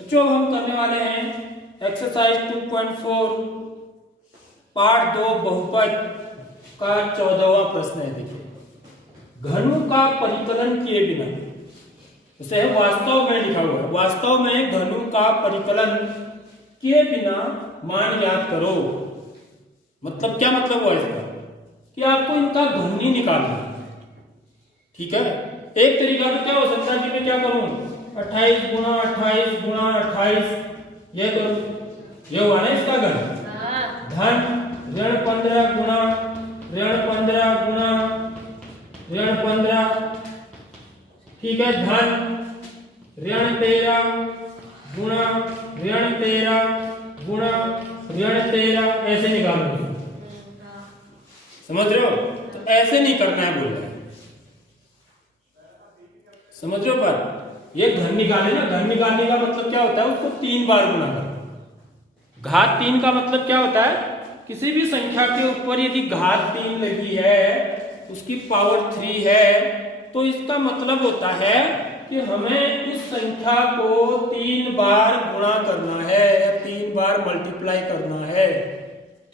बच्चों हम करने वाले हैं एक्सरसाइज 2.4 पार्ट 2 बहुपद का 14वां प्रश्न है। देखिए घनों का परिकलन किए बिना, इसे वास्तव में लिखा हुआ है, वास्तव में घनों का परिकलन किए बिना मान ज्ञात करो। मतलब क्या मतलब हुआ इसका कि आपको इनका घन ही निकालना है। ठीक है, एक तरीका तो क्या हो सकता है कि मैं क्या करूं 28 गुणा 28 गुणा 28 ये करूं, ये हुआ ना इसका घन। धन ऋण 15 गुणा ऋण 15 गुणा ऋण 15, ठीक है। धन ऋण 13 गुणा ऋण 13 गुणा ऋण 13 ऐसे निकालूंगा। समझ रहे हो? तो ऐसे नहीं करना है बोल रहा है, समझ रहे हो? पर ये घन निकाले ना, घन निकालने का मतलब क्या होता है, उसको 3 बार गुना करना। घात 3 का मतलब क्या होता है, किसी भी संख्या के ऊपर यदि घात 3 लगी है, उसकी पावर 3 है, तो इसका मतलब होता है कि हमें इस संख्या को 3 बार गुणा करना है या 3 बार मल्टीप्लाई करना है।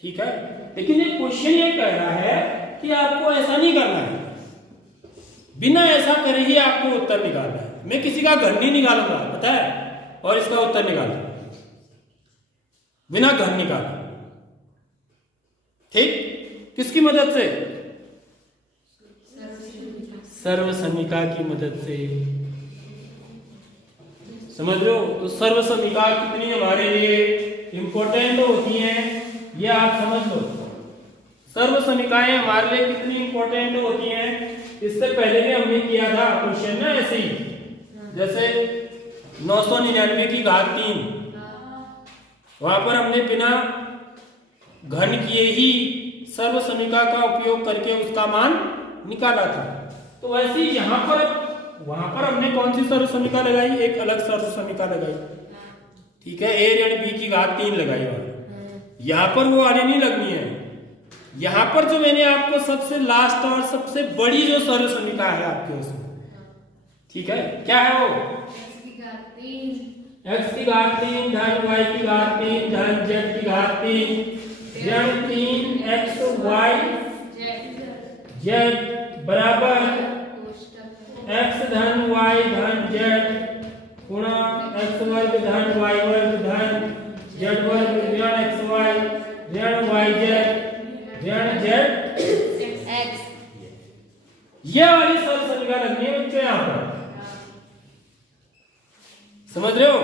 ठीक है, लेकिन ये क्वेश्चन ये कह रहा है कि आपको ऐसा नहीं करना है, बिना ऐसा करे ही आपको उत्तर निकालना है। मैं किसी का घन नहीं निकालूंगा, पता है, और इसका उत्तर निकालूंगा बिना घन निकाले। ठीक, किसकी मदद से? सर्व समीका की मदद से। समझ रहे हो? तो सर्व समीका कितनी हमारे लिए इंपॉर्टेंट होती हैं, ये आप समझ लो। सर्व समीकाएं हमारे लिए कितनी इंपॉर्टेंट होती हैं, इससे पहले भी हमने किया था क्वेश्चन ना ऐसे ही, जैसे 999 की घात 3, वहां पर हमने बिना घन किए ही सर्व समीका का उपयोग करके उसका मान निकाला था। तो वैसे ही यहाँ पर वहां पर हमने कौन सी सर्व समीका लगाई, एक अलग सर्व समीका लगाई। ठीक है, a ऋण b की घात 3 लगाई, यहाँ पर वो वाली नहीं लगनी है। यहाँ पर जो मैंने आपको सबसे लास्ट और सबसे बड़ी जो सर्व समीका है आपके उसमें, ठीक है, क्या है वो? x की घात 3 धन y की घात 3 धन z की घात 3 ऋण 3x y z बराबर x धन y धन z गुणा x वर्ग धन y वर्ग धन z वर्ग ऋण x y ऋण y z ऋण z x। ये वाली सर्व समीका लगनी है बच्चों यहाँ पर, समझ रहे हो?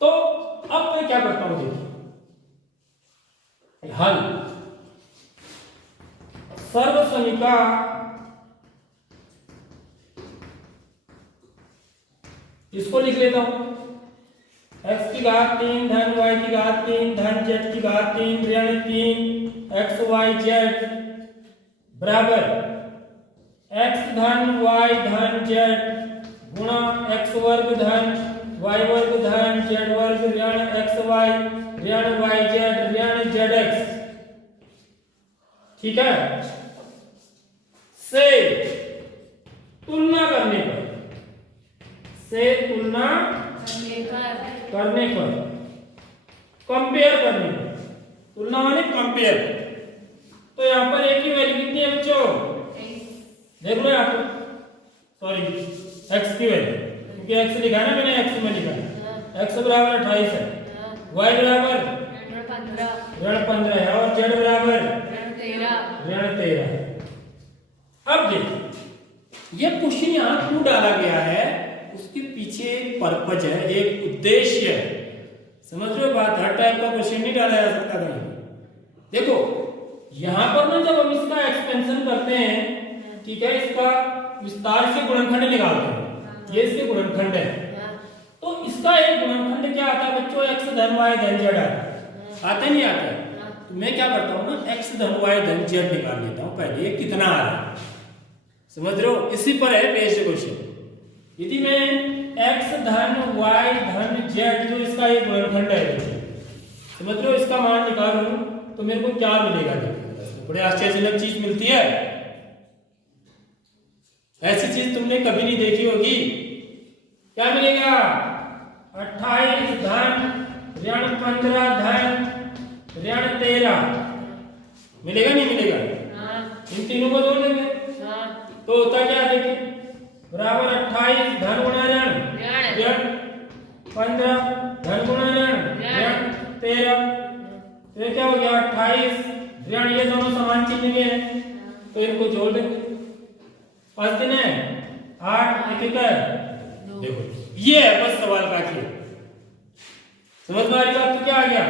तो अब मैं क्या करता हूं, देखिए हल सर्व समीका इसको लिख लेता हूं, x की घात 3 धन y की घात 3 धन z की घात 3 ऋण 3 x y z बराबर x धन y धन z गुणा x वर्ग धन y वर्ग धन z वर्ग ऋण x y ऋण y z ऋण z x। ठीक है, से तुलना करने पर, से तुलना करने पर, कंपेयर करने पर, तुलना माने कंपेयर। तो यहां पर एक ही वैल्यू कितनी है बच्चों, देख लो यहाँ पर, सॉरी x की वैल्यू, क्योंकि x लिखा है ना मैंने, x में लिखा है, x बराबर 28 है, y बराबर ऋण 15 है और z बराबर ऋण 13 है। अब देखिए ये क्वेश्चन यहाँ क्यों डाला गया है, उसके पीछे एक पर्पज है, एक उद्देश्य है। समझ रहे हो बात? हर टाइप का क्वेश्चन नहीं डाला जा सकता कहीं। देखो यहां पर ना जब हम इसका एक्सपेंशन करते हैं, ठीक है, इसका विस्तार से गुणनखंड निकालते हैं, ये इसके गुणनखंड है, तो इसका एक गुणनखंड क्या आता है बच्चों, x धन y धन z आता नहीं आता है? तो मैं क्या करता हूँ ना, x धन y धन z निकाल लेता हूँ पहले, ये कितना आ रहा है। समझ रहे हो? इसी पर है बेस्ड क्वेश्चन। यदि मैं x धन y धन z जो इसका एक गुणनखंड है, समझ रहे हो, इसका मान निकालूं तो मेरे को क्या मिलेगा? देखिए बड़े आश्चर्यजनक चीज मिलती है। ऐसी चीज तुमने कभी नहीं देखी होगी। क्या मिलेगा? 28 धन ऋण 15 धन ऋण 13 मिलेगा नहीं मिलेगा? इन तीनों को जोड़ देंगे तो होता क्या देखिए, बराबर 28 धन गुणा ऋण ऋण 15 धन गुणा ऋण ऋण 13। तो ये क्या हो गया? 28 ऋण, ये दोनों समान चिन्ह के हैं तो इनको जोड़ देंगे। 5 दिन है 8 1 देखो ये है बस सवाल बाकी है। समझ में आ रही बात? तो क्या आ गया?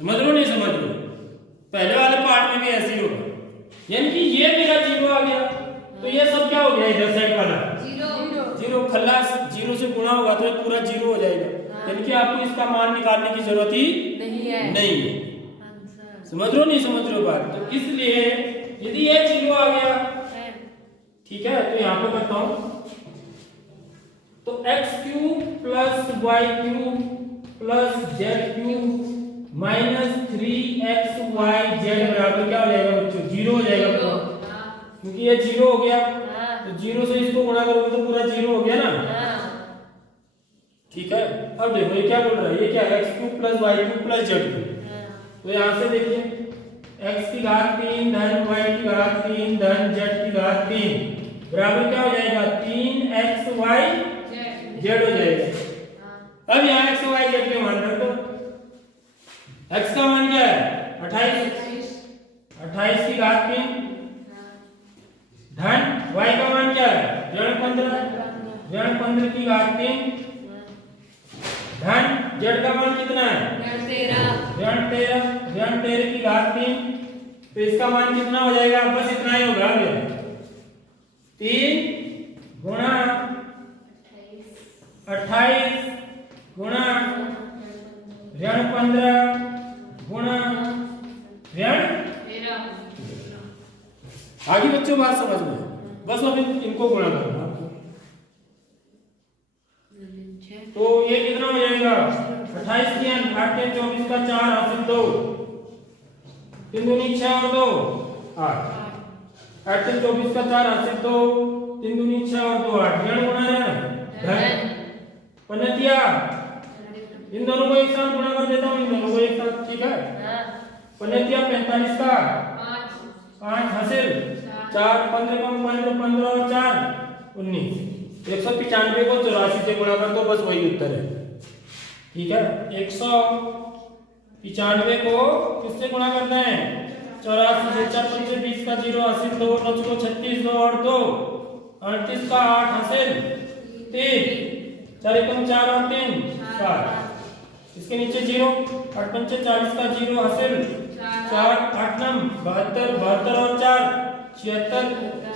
समझ लो नहीं समझ लो? पहले वाले पार्ट में भी ऐसे ही होगा, यानी कि ये मेरा 0 आ गया तो ये सब क्या हो गया? इधर साइड वाला 0 खल्लास, 0 से गुणा होगा तो पूरा 0 हो जाएगा। यानी कि आपको इसका मान निकालने की जरूरत ही नहीं है। समझ लो नहीं समझ लो बात? तो इसलिए यदि ये 0 आ गया, ठीक है, तो यहाँ पे करता हूं तो x³ + y³ + z³ minus 3xyz बराबर क्या हो जाएगा बच्चों? 0 हो जाएगा, क्योंकि ये 0 हो गया तो 0 से इसको गुणा करोगे तो पूरा 0 हो गया ना। ठीक है, अब देखो ये क्या बोल रहा है? ये क्या है? x³ + y³ + z³। तो यहां से देखिए x की घात 3 धन y की घात 3 धन z की घात 3 बराबर क्या हो जाएगा? 3xyz हो जाएगा। अब यहाँ xyz के मान रखो। x का मान क्या है? 28 की घात 3 धन y का मान क्या है? ऋण 15 की घात 3 धन z का मान कितना है? ऋण 13 की घात 3। तो इसका मान कितना हो जाएगा? बस इतना ही होगा। 3 गुणा 28 गुणा ऋण 15 गुणा ऋण 13। आगे बच्चों बात समझ में? बस अब इनको गुणा करना। तो ये कितना हो जाएगा? 28 की 8 के 24 का 4 हासिल 2 3 दूनी 6 और 2 8 8 के 24 का 4 हासिल 2 3 दूनी 6 और 2 8 ऋण गुणा ऋण पन्नतिया इन दोनों को एक साथ गुणा कर देता हूं, इन दोनों को एक साथ। ठीक है, पन्नतिया 45 का 5 हासिल 4 15 का 15 और 4 19 195 को 84 से गुणा कर दो, बस वही उत्तर है। ठीक है, 195 को किससे गुणा करना है? 84 से 4 5 20 का 0 हासिल 2 9 को 36 2 और 2 38 का 8 हासिल 3 4 एकम 4 और 3 7 इसके नीचे 0 8 पंचे 40 का 0 हासिल 4 8 9 72 72 और 4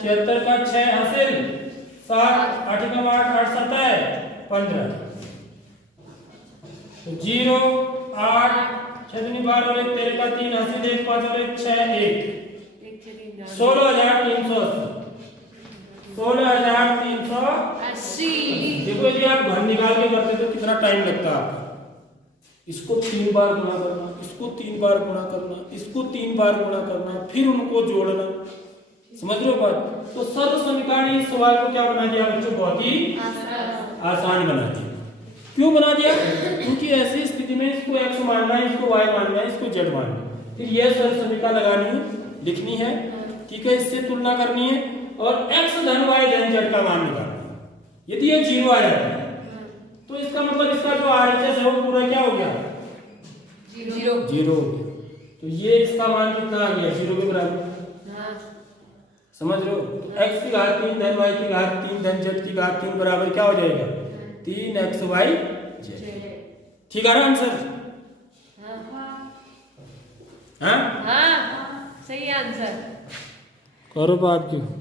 76 का 6 हासिल 7 8 एकम 8 8 7 15 तो 0 8 6 दूनी 12 और 1 13 का 3 हासिल 1 5 और 1 6 1 16,380। देखो यदि आप घर निकाल के करते तो कितना टाइम लगता है आपका? इसको 3 बार गुणा करना, इसको 3 बार गुणा करना, इसको 3 बार गुणा करना, फिर उनको जोड़ना। समझ लो बात? तो सर्व समीकरण इस सवाल को क्या बना दिया बच्चों? बहुत ही आसान बना दिया। क्यों बना दिया? क्योंकि ऐसी स्थिति में इसको x मानना है, इसको y मानना है, इसको z मानना है, फिर यह सर्व समीकरण लगानी है, लिखनी है। ठीक है, इससे तुलना करनी है और x धन y धन z का मान निकालना है। यदि ये 0 आ जाता है तो इसका मतलब इसका जो RHS है वो पूरा क्या हो गया? 0 हो गया। तो ये इसका मान कितना आ गया? 0 के बराबर। समझ लो, x की घात 3 धन y की घात 3 धन z की घात 3 बराबर क्या हो जाएगा? 3xyz। ठीक है ना आंसर? हाँ सही आंसर। करो बात क्यों?